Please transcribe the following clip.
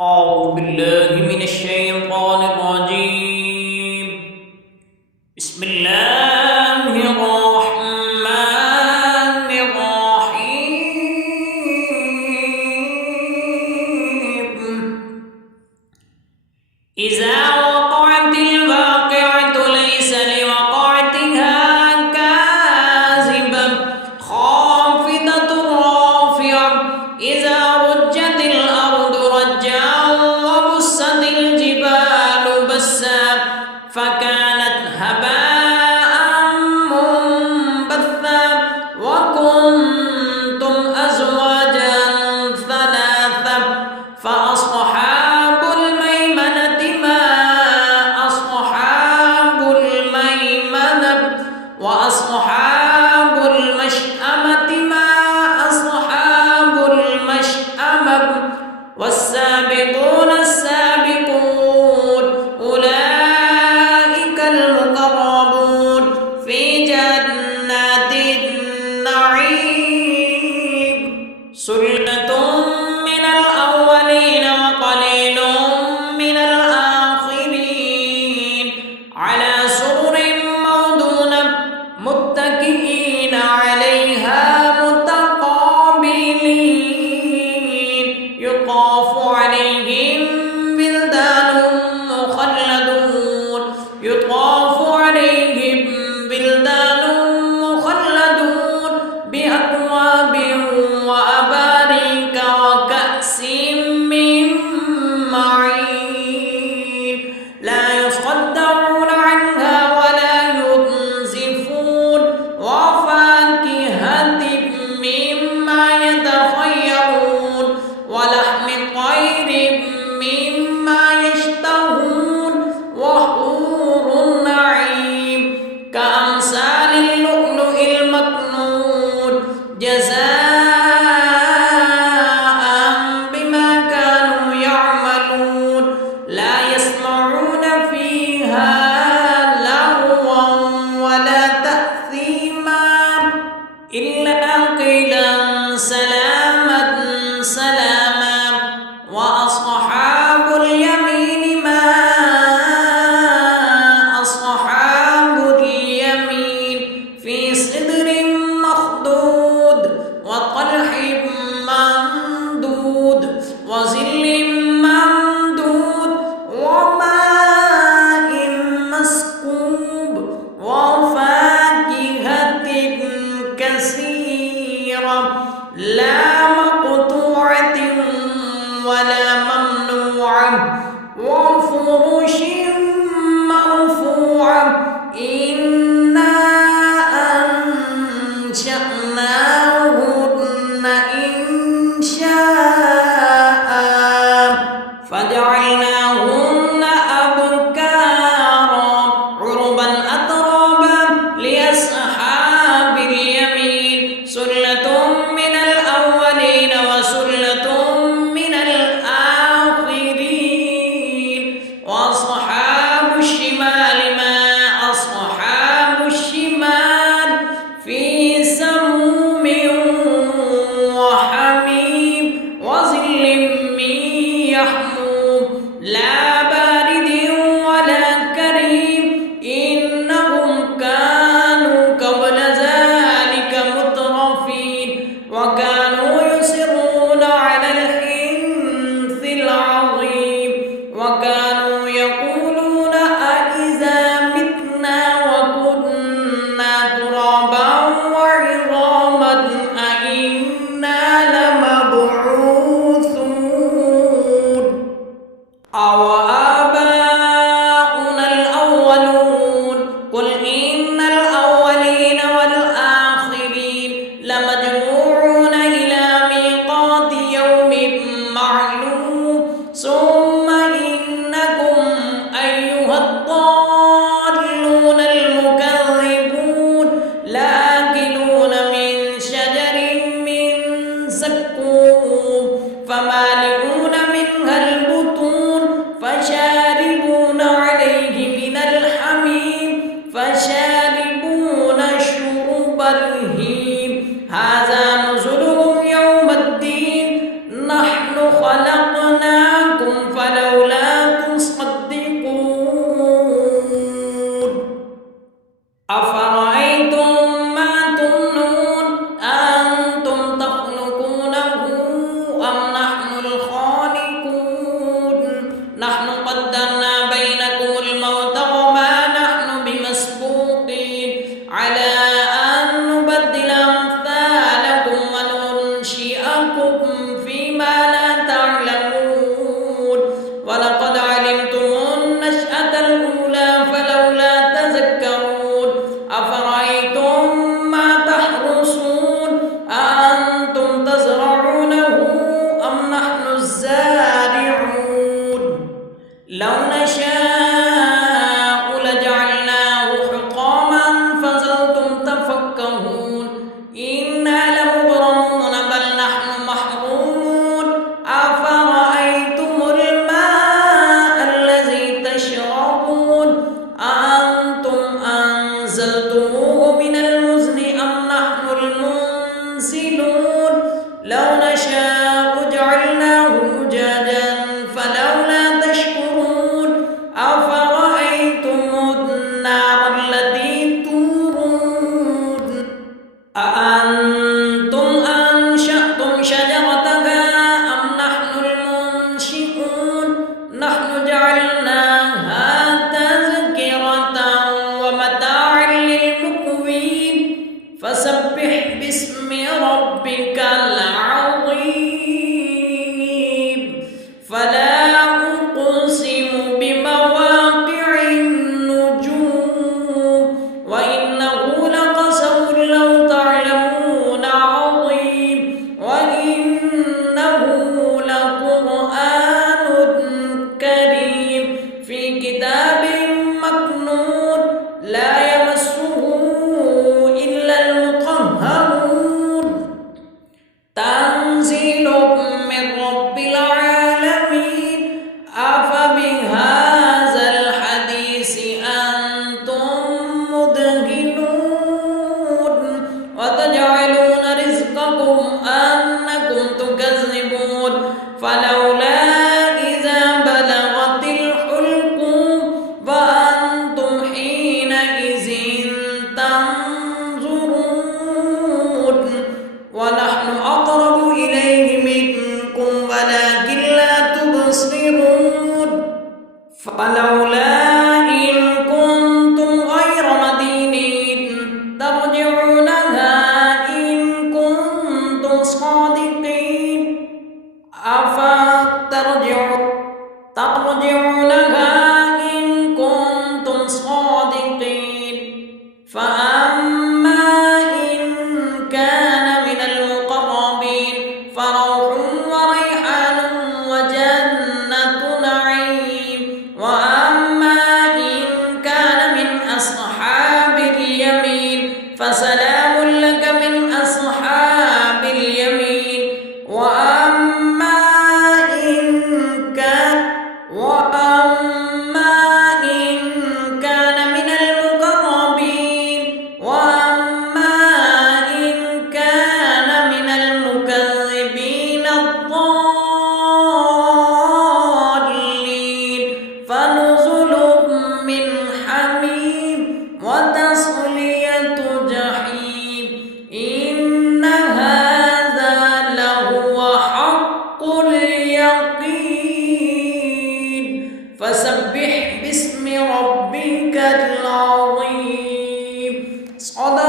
أعوذ بالله من الشيطان الرجيم. بسم الله الرحمن الرحيم. إذا وقعت الواقعة ليس لوقعتها كاذبة خافضة رافعة إذا رجت الأرض رجا وبست الجبال بسا فكانت هباء منبثا وكنتم أزواجا ثلاثة فأصحاب الميمنة ما أصحاب الميمنة وأصحاب المشأمة ما أصحاب المشأمة والسابقون السابقون أولئك المقربون في جنات النعيم. سلة من الأولين وقليل من الآخرين على سرر موضونة متكئين عليها متقابلين يطاف عليهم بلدان مخلدون بأكواب وأباريك وكأس من معين لا يصدعون عنها ولا ينزفون وفاكهة مما يتخيرون ولحم طير مما يشتهون وحور نعيم كأمثال اللؤلؤ المكنون جزاء بما كانوا يعملون لا يسمعون فيها لغوا ولا تأثيما إلا قيلا سلاما سلاما وأصحاب اليمين ما أصحاب اليمين في صدر مخضود وطلح ممدود وظل ممدود وماء مسكوب وفاكهة كثيرة لا مقطوعة ولا ممنوعة وفرش مرفوعة إنا أنشأناهن إنشاء فجعلناهن أبكارا عربا أترابا لأصحاب اليمين سلة من الأولين وسلة من الآخرين وأصحاب الشمال ما أصحاب الشمال في سموم وحميم وظل من يحموم لا بارد ولا كريم إنهم كانوا قبل ذلك مترفين وكانوا يصرون على الحنث العظيم وكانوا يقولون أإذا متنا وكنا ترابا وعظاما أإنا لمبعوثون أوآباؤنا الأولون قل إن الأولين والآخرين لمجموعون إلى ميقات يوم معلوم ثم إنكم أيها الضالون المكذبون لآكلون من شجر من زقوم فمالئون منها البطون لو نشاء لجعلناه حطاما فظلتم تفكهون إنا لمغرمون بل نحن محرومون أفرأيتم الماء الذي تشربون أأنتم أنزلتموه من المزن أم نحن المنزلون لو نشاء جعلناه أجاجا فلولا تشكرون أفرأيتم النار التي تورون أأنتم أنشأتم شجرتها أم نحن المنشئون نحن جعلناها تذكرة ومتاعا للمقوين فسبح باسم ربك العظيم فلا أقسم بمواقع النجوم وإنه لقسم لو تعلمون عظيم وإنه لقرآن كريم في كتاب مكنون لا يمسه إلا المطهرون تنزيل من رب العالمين أفبهذا الحديث أنتم مدهنون وتجعلون رزقكم أنكم تكذبون فلولا إذا بلغت الحلقوم وأنتم حينئذ تنظرون ونحن أقرب إليه منكم ولكن لا تبصرون فلولا إن كنتم غير مدينين ترجعونها إن كنتم صادقين ترجعونها إن كنتم صادقين فأما إن كان من المقربين فروح وريحان وجنة نعيم وأما إن كان من أصحاب اليمين فسلام لك من أصحاب اليمين وأما إن كان من المقربين وأما إن كان من المكذبين الضالين فنزل من حميم وتصلية جحيم إن هذا لهو حق اليقين فسبح باسم ربك العظيم صدق